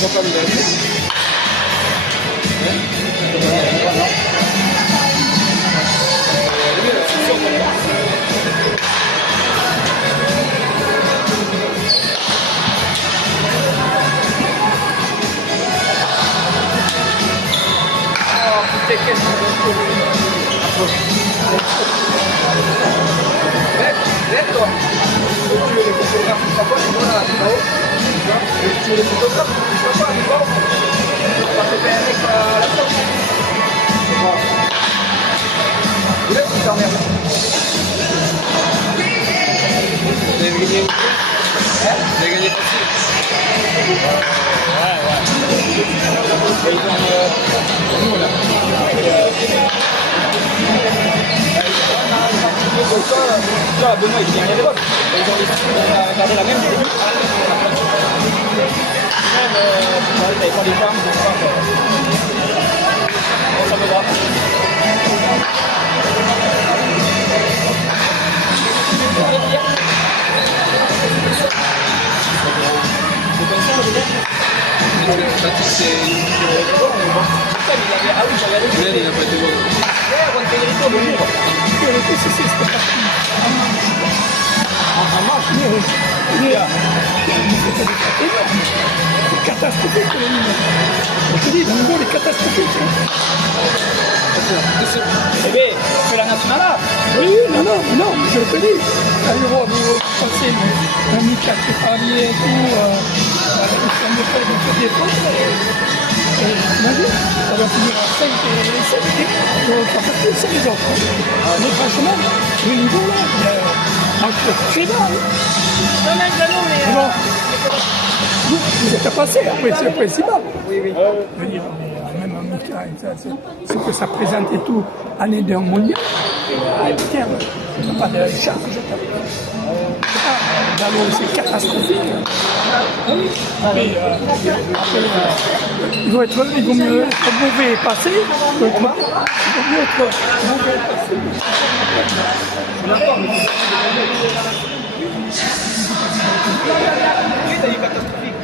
vois pas le dernier. Detto, tu le fotografi qua fuori, ora tu le fotografi qua fuori, fate bene la foto. Volete che torni a me? Devi venire devi venire così. Là, Benoît il dit rien des autres. Ils ont gardé la même vidéo. Même, t'avais pas les femmes, je sais pas. Bon, ça me va. C'est comme ça, le gars. Ah oui, j'ai regardé. Il n'a pas été bon. Quando il ritorno muro. Questo si sta partendo. A macchina, via. È catastrofico le mine. Posso dire, un gol è catastrofico. Eh beh, c'est la nationale. Oui, non, je te dis. Allora, avevo passé un'amica che parlait et tout, ça me fait beaucoup d'efforts. Ça va finir à 5 donc ça fait plus les autres. Mais franchement, le niveau là, il est très bas. Vous êtes passé, après c'est le principal. Oui. Je veux dire, même en Mika, ce que ça présente et tout, année d'un mondial, tiens, il n'y a pas de charge. Dans l'eau, c'est catastrophique. Il vaut mieux être mauvais et passer que il vaut mieux être mauvais et passer. Oui, t'as dit catastrophique.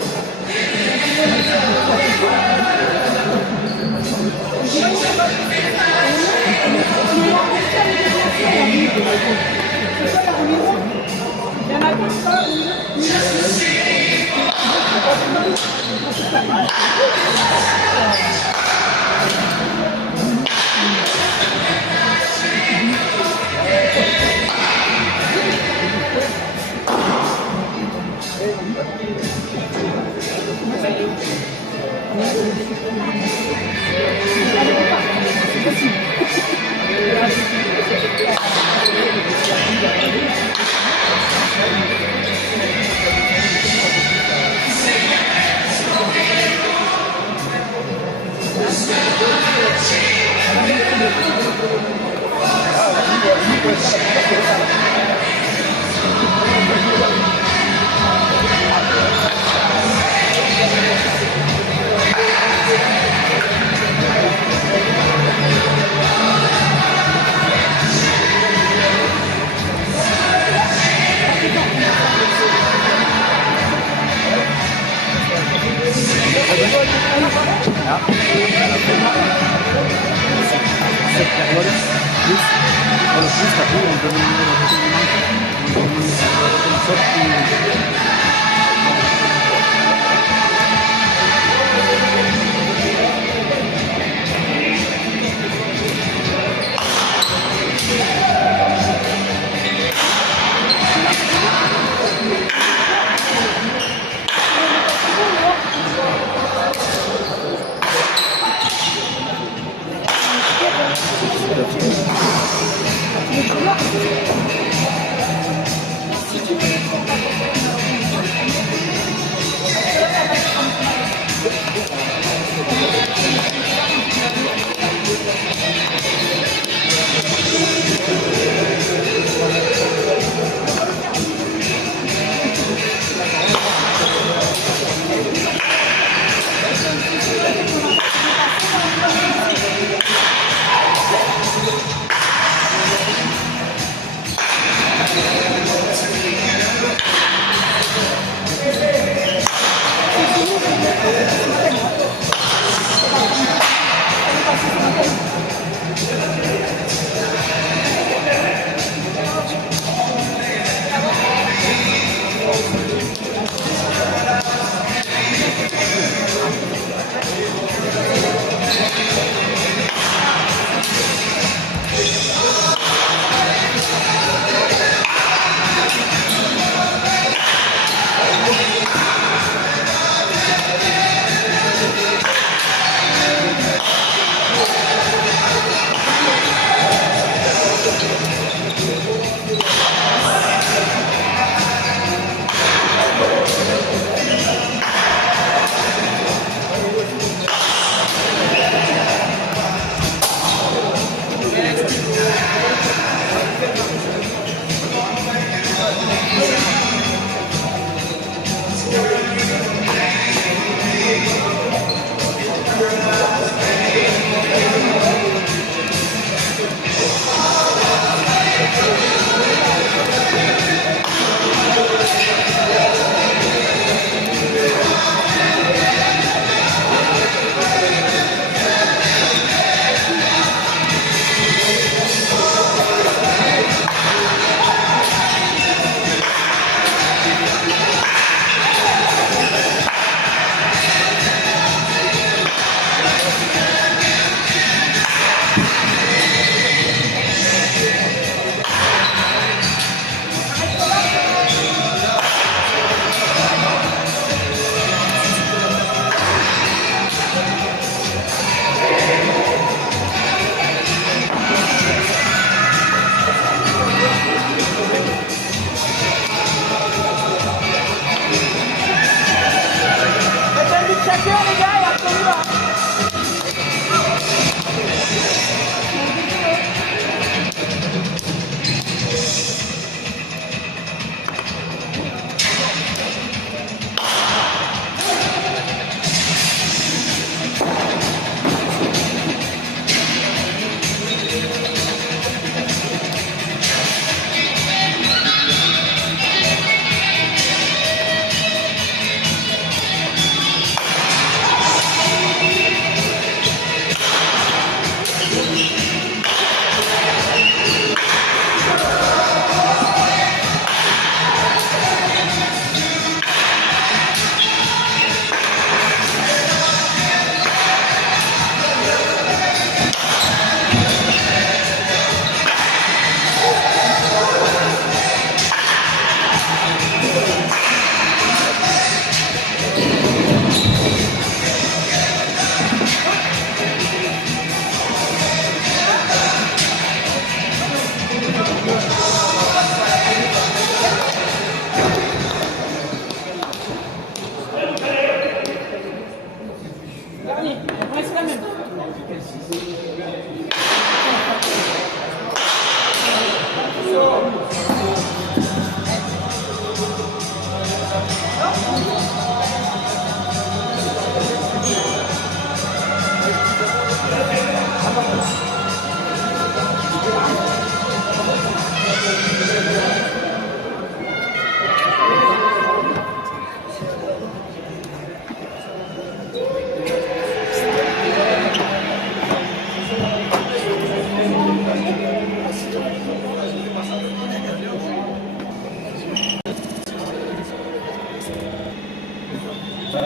Moi,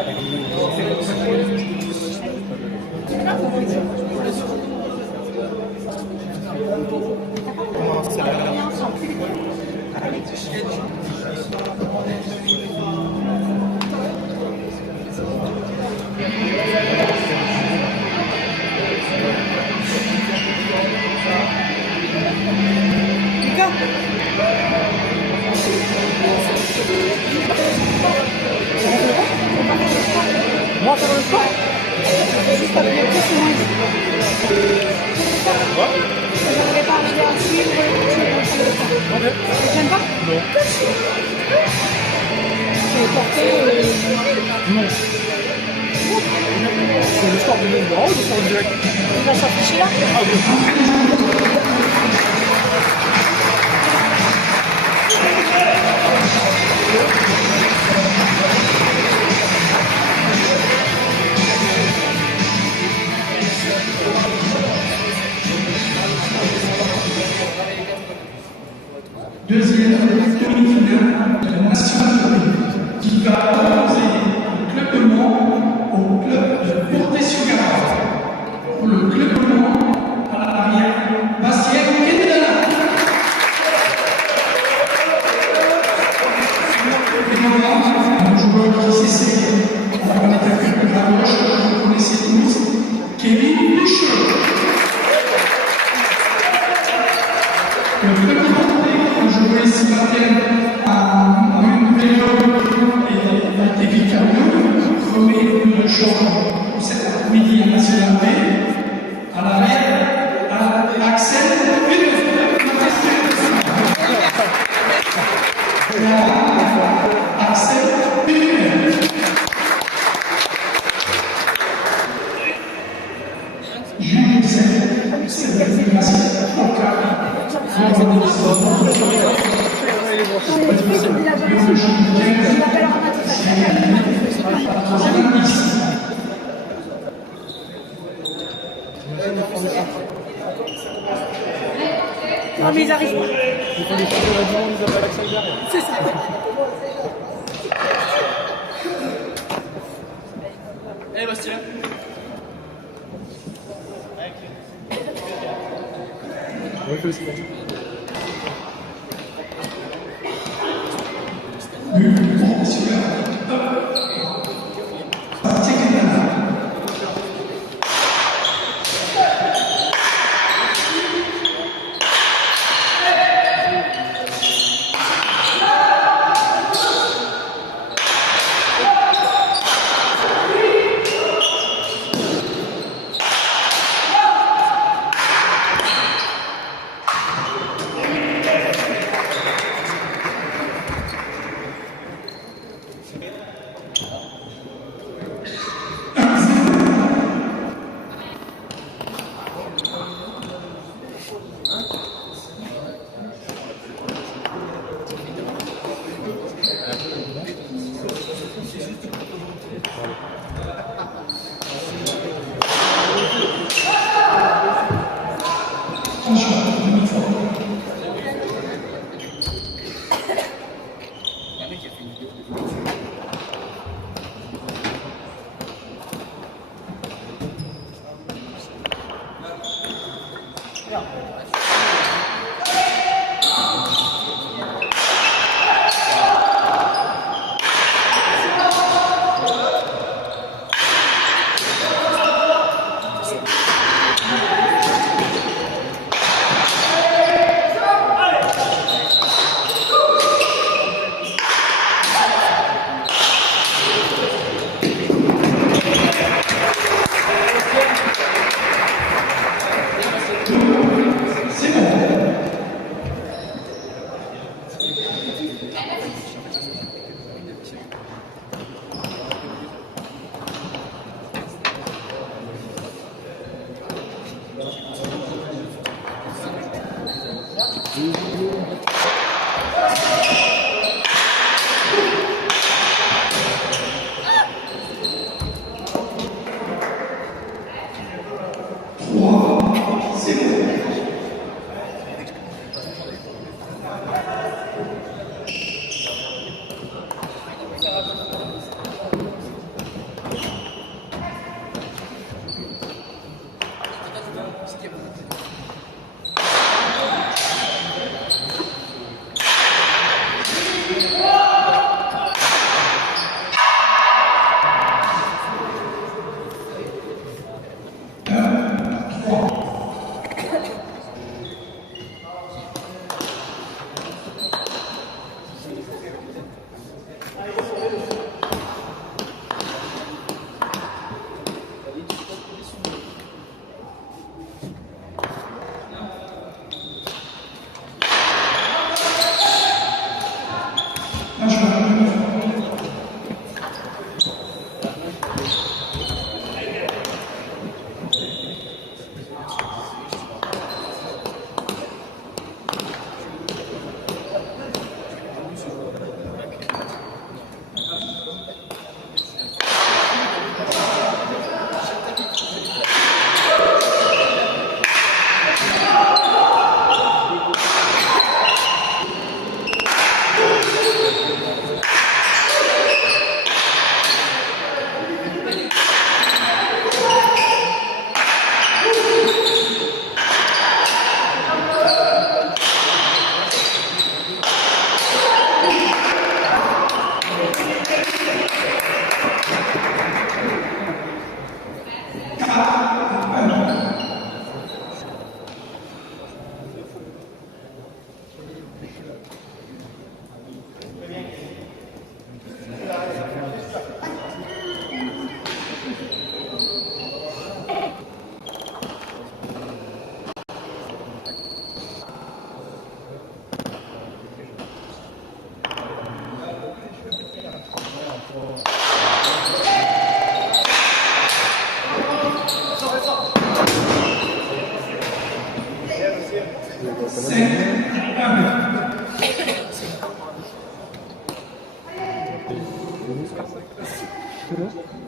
ça ne pas. Juste appuyer plus ou moins. Je ne vais pas arriver à suivre. Tu n'aimes pas? Non. Tu es porté. Non. C'est l'histoire de l'homme. Non, l'histoire de direct. Tu vas s'afficher là? Ah oui. Deuxième demi-finale de la nationale qui va opposer le club de Mans au club de Portet-sur-Garonne. Pour le club de Mans, à l'arrière, Bastien Guédala. Un joueur qui s'essaye en attaquant de la gauche, que vous connaissez tous, Kevin Boucheux. Le club de Portet joué ce matin à une vélo et a été victorieux, remet une chambre pour cet après-midi à National B. À l'arrière, à Axel Axel Julien c'est non mais ils arrivent pas. Il faut les championnats du monde, ils appellent Axel derrière. C'est ça. Allez Bastien. Oui, félicitations.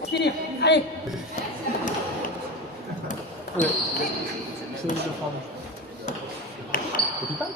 Finir, allez. C'est de forme. Capitaine.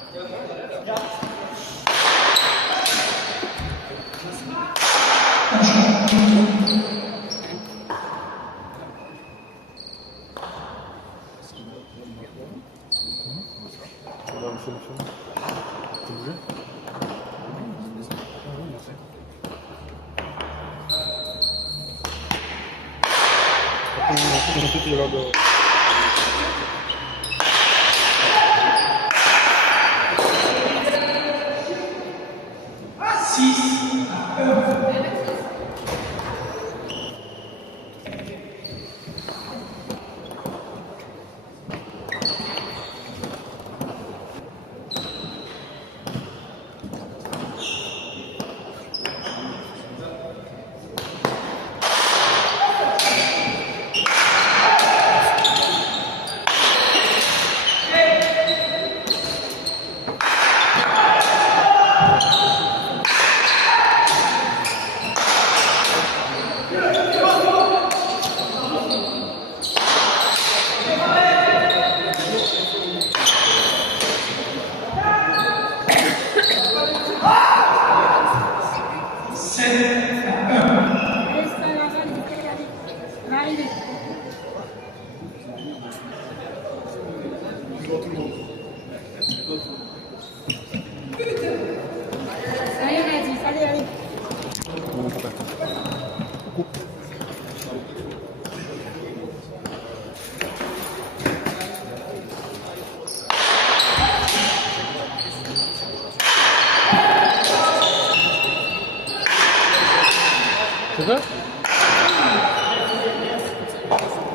C'est ça?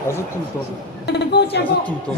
Ajoute tout le temps. Ajoute tout le temps.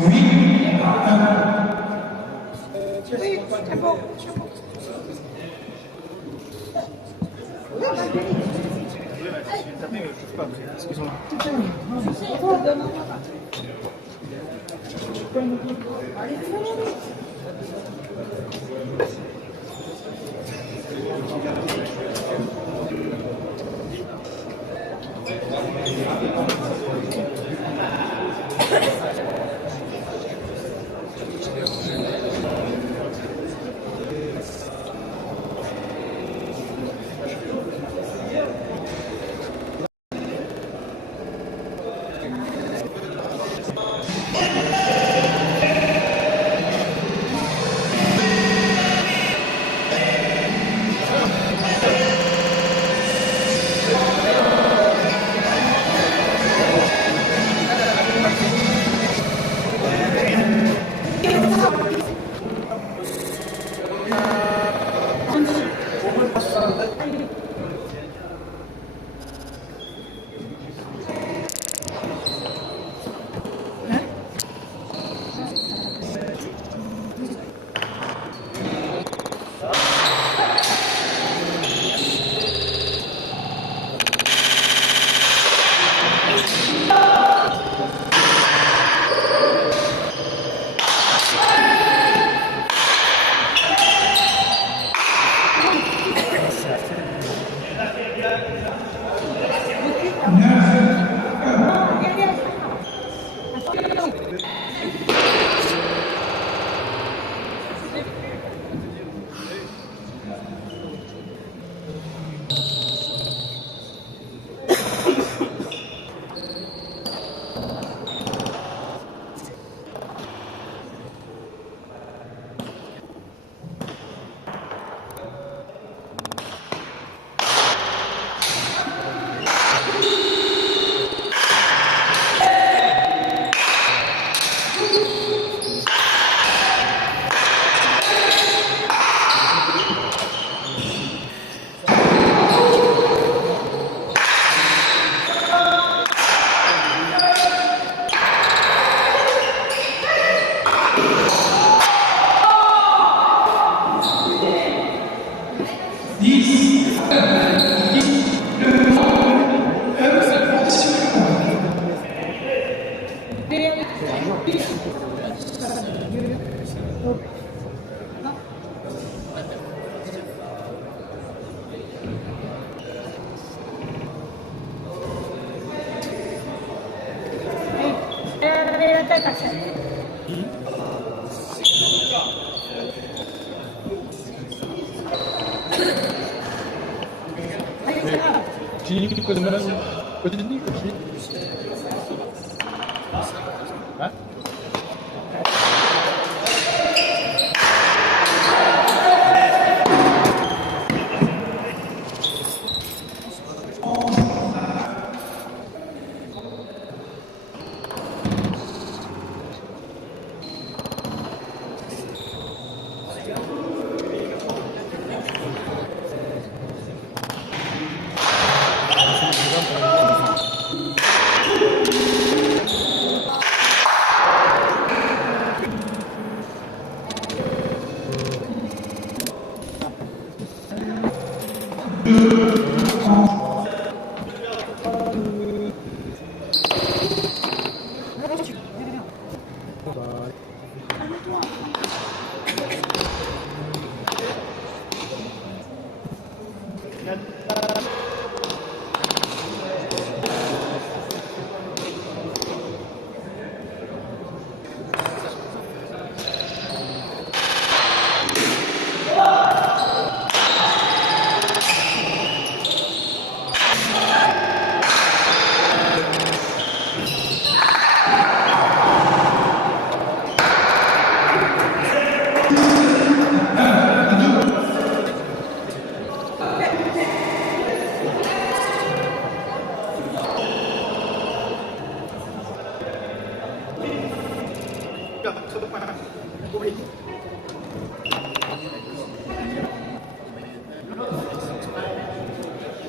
Allez, Axel. Allez, Sarah. Petit quoi de malade? Petite nuit, petit. Hein?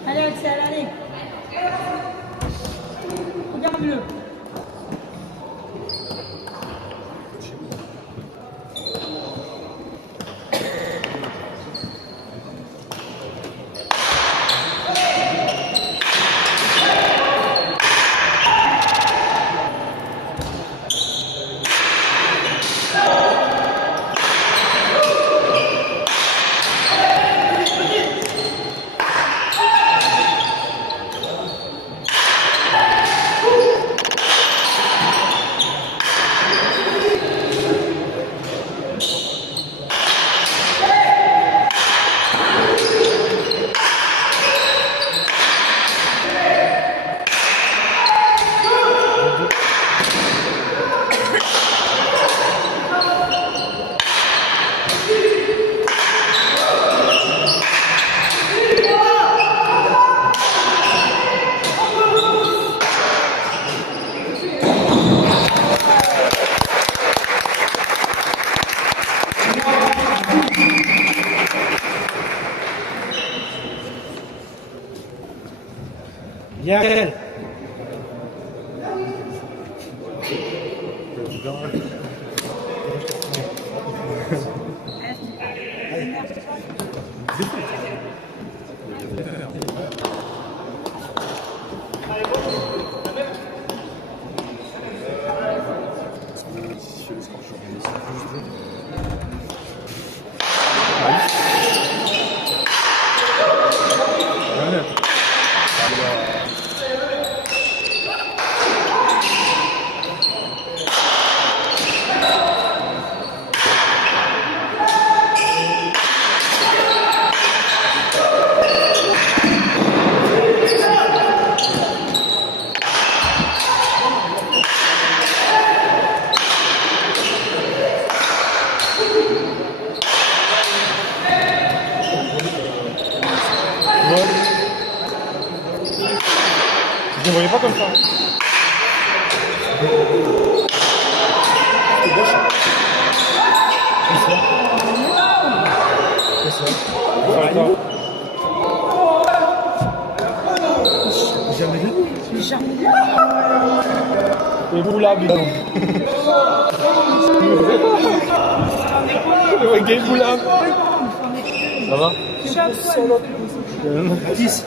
Allez, Axel, allez. Regarde-le. Bien. Je ne voyais pas comme ça. Jamais vu. Jamais vu. Et vous là, bidon. Le game boulin. Ça va? 10.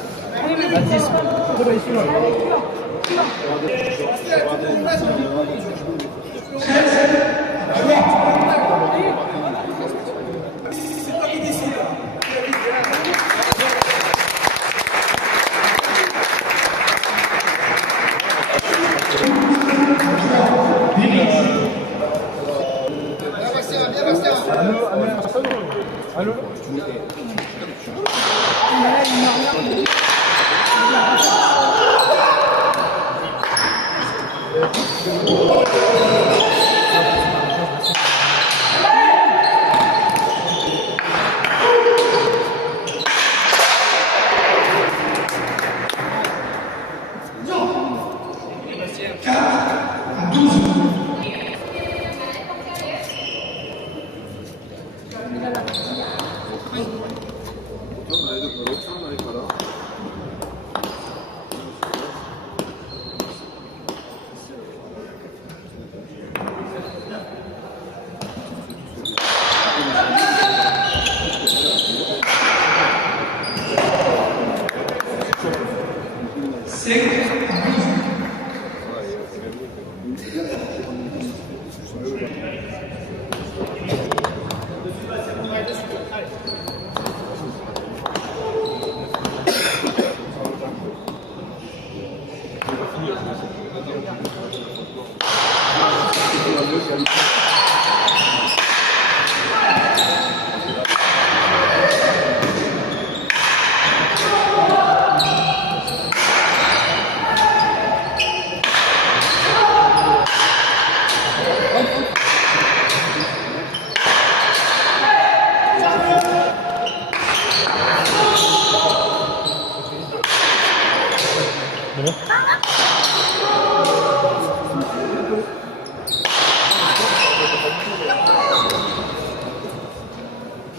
Délise.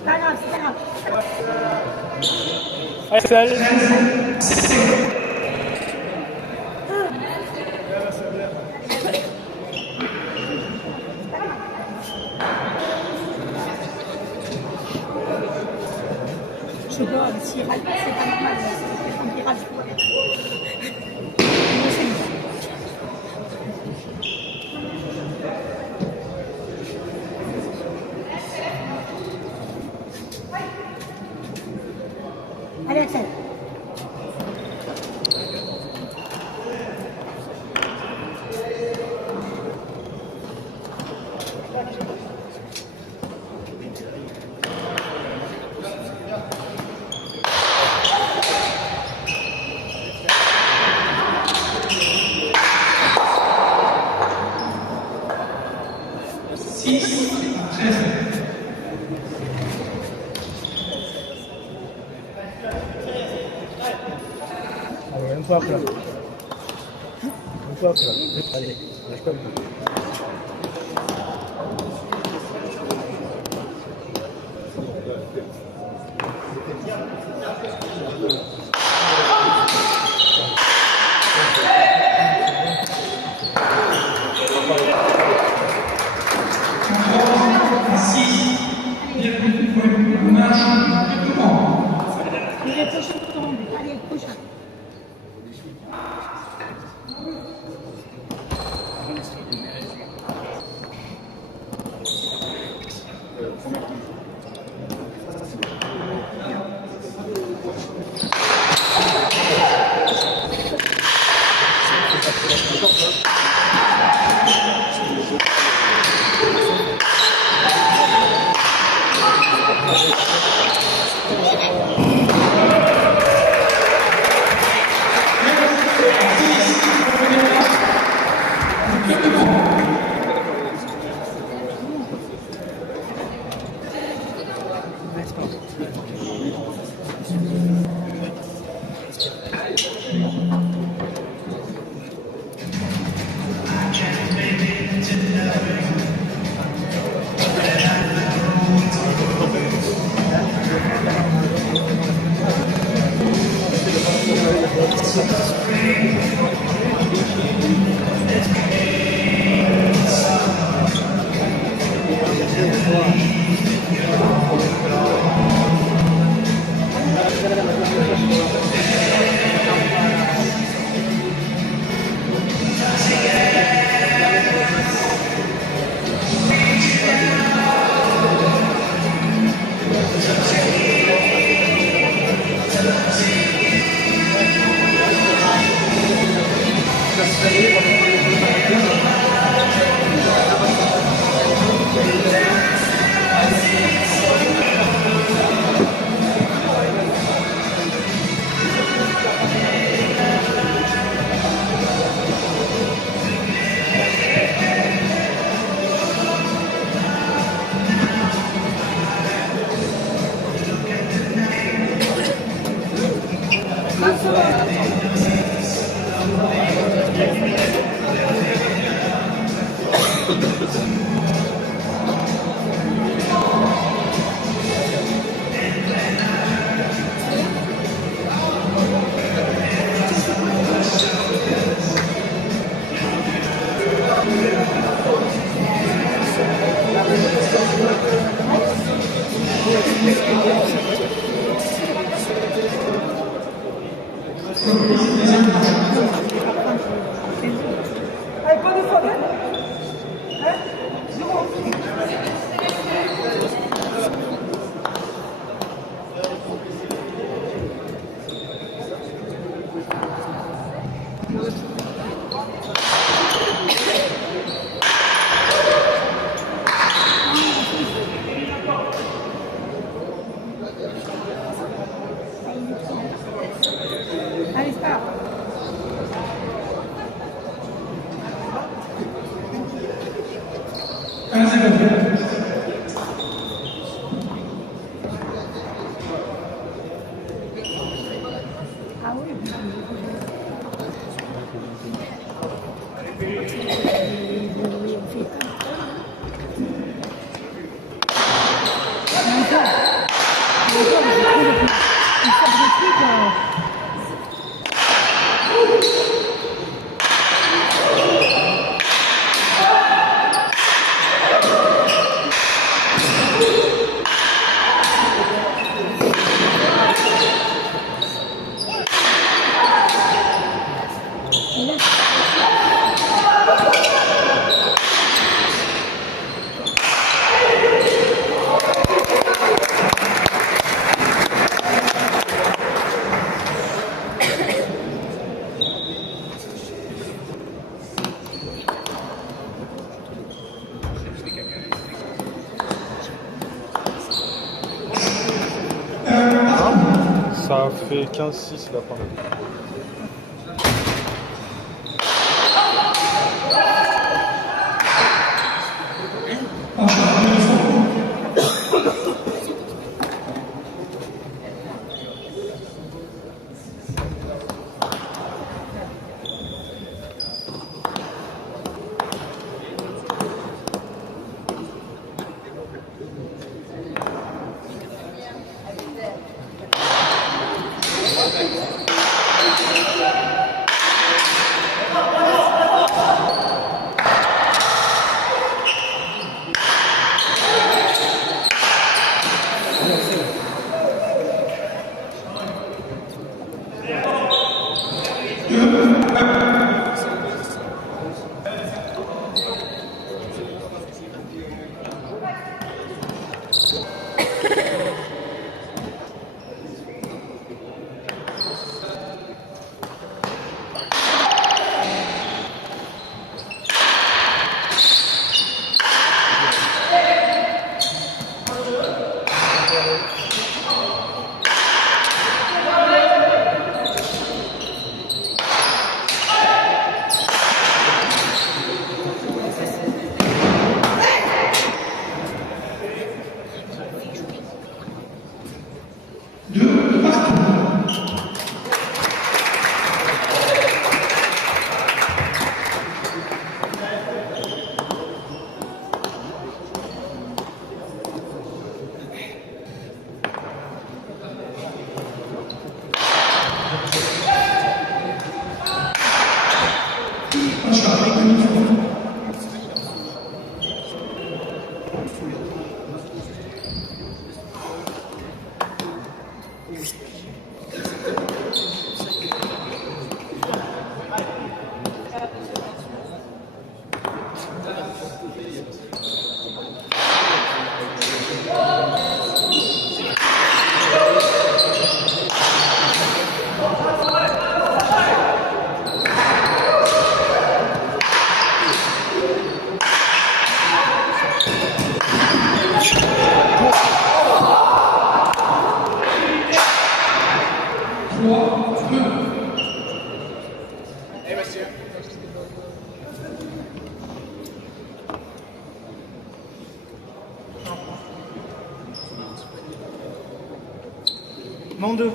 Pas grave, c'est pas grave. Axel. Je sais pas, s'il râle pas, c'est pas normal. C'est un pirate. Allez, Axel. Allez, un peu après. Un peu après. Allez, lâche pas le coup. Allez, prochain pour te rendre. Allez, prochain. Allez, pas de faute, hein? Hein? Zéro. Allez, c'est pas grave. Ah oui. Ça fait 15-6 la fin. Non, deux.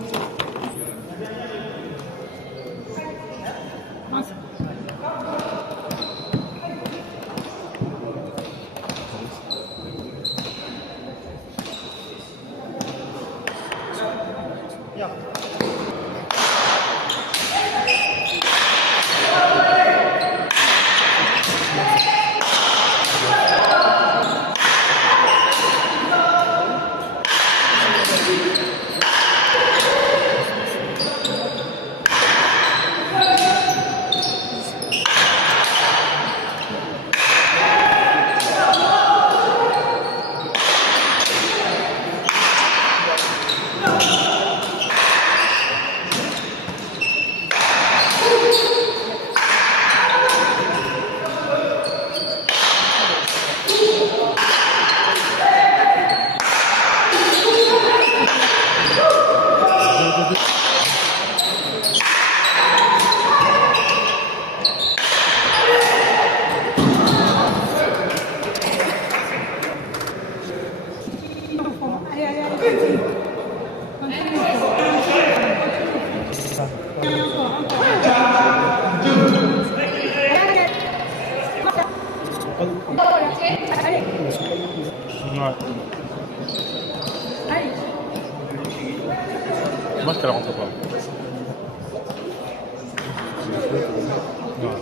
Allez, encore. Allez. Ouais. Allez. Dommage qu'elle rentre pas. Ouais.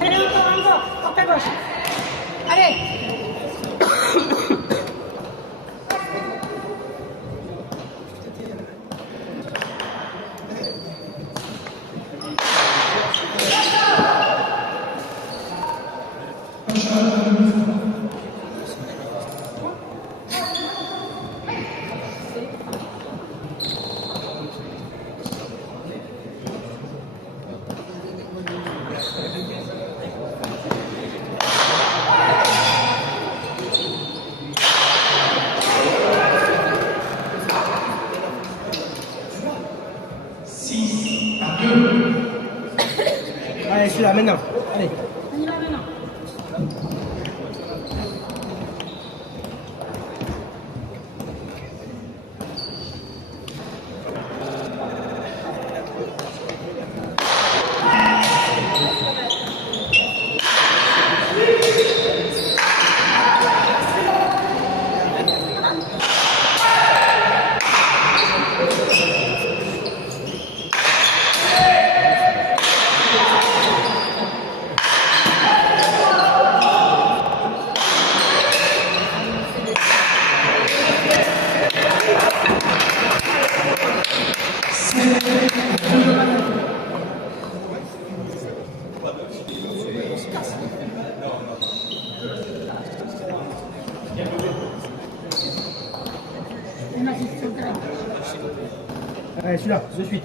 Allez, encore. Porte à gauche. Allez. Allez, celui-là, maintenant. Allez. On y va maintenant. Allez, celui-là, de suite.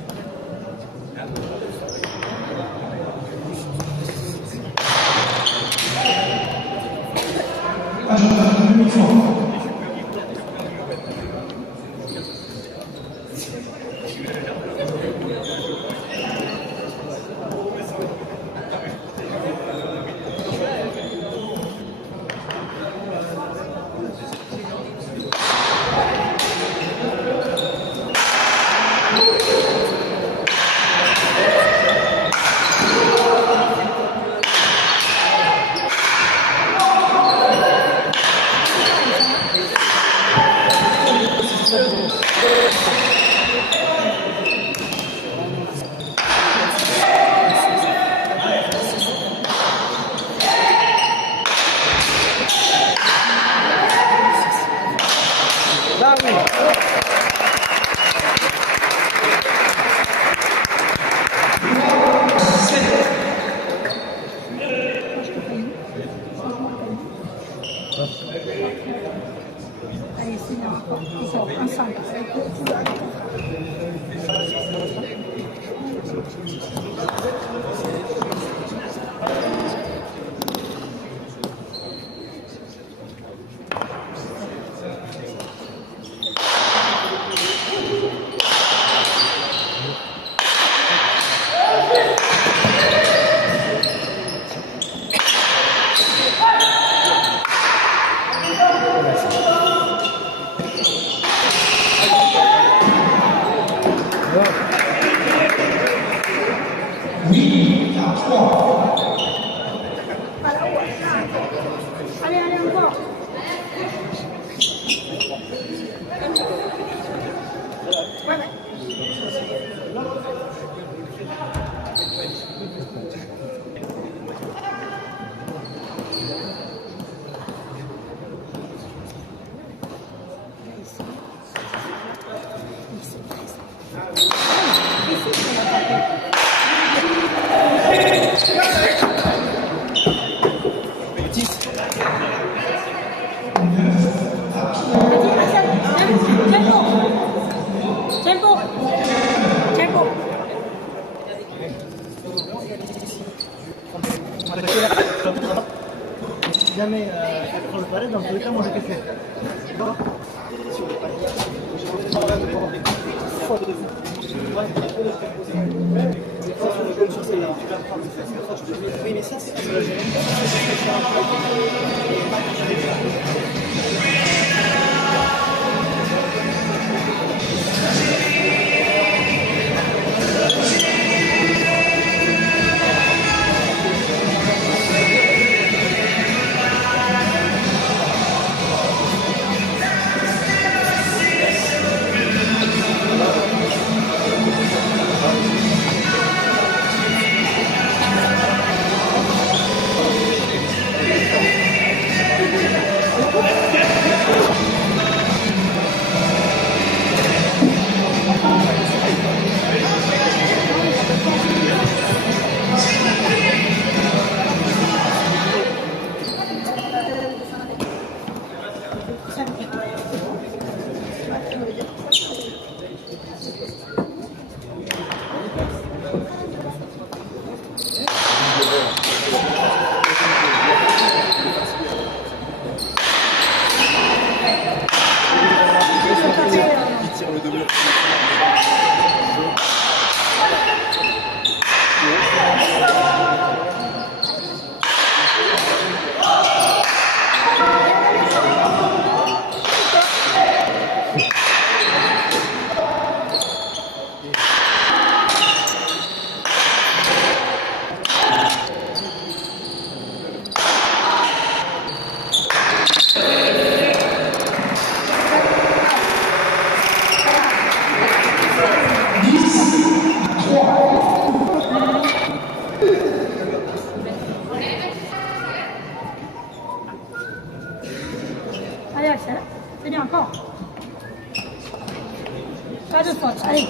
Là, oui. Allez, c'est là. Encore. Ensemble. Oui, à 3. Allez, allez, encore. Ouais, ouais. Si jamais elle prend le palais, dans tous les cas, moi je fais. Oui, mais ça, c'est la Allez Axel, c'est bien encore. Pas de faute, allez.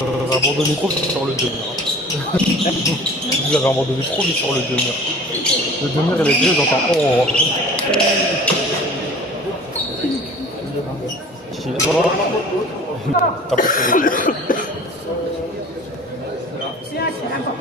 Vous avez abandonné trop vite sur le demi-heure. Vous avez abandonné trop vite sur le demi-heure. Le demi-heure, il est bien, j'entends. Oh. T'as pas fait les... C'est Axel, encore.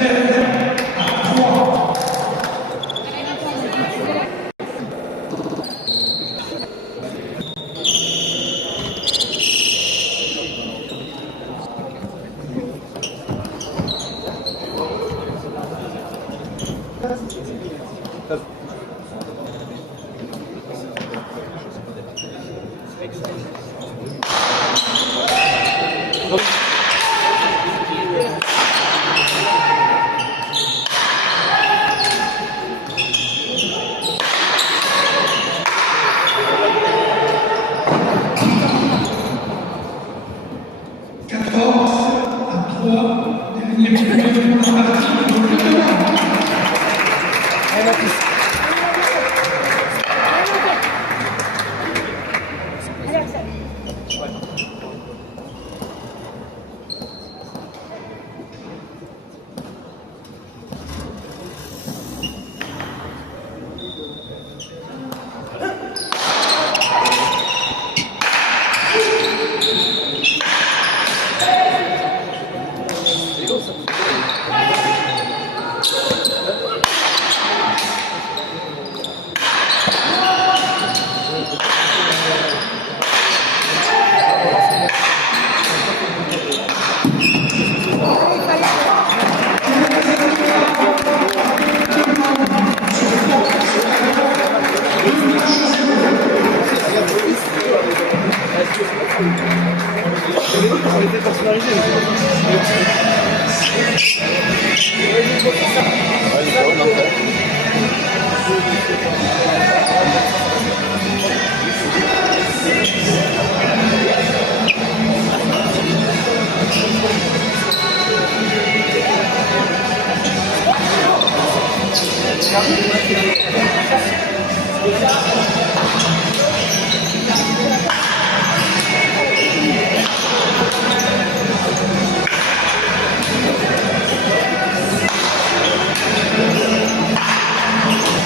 Merci.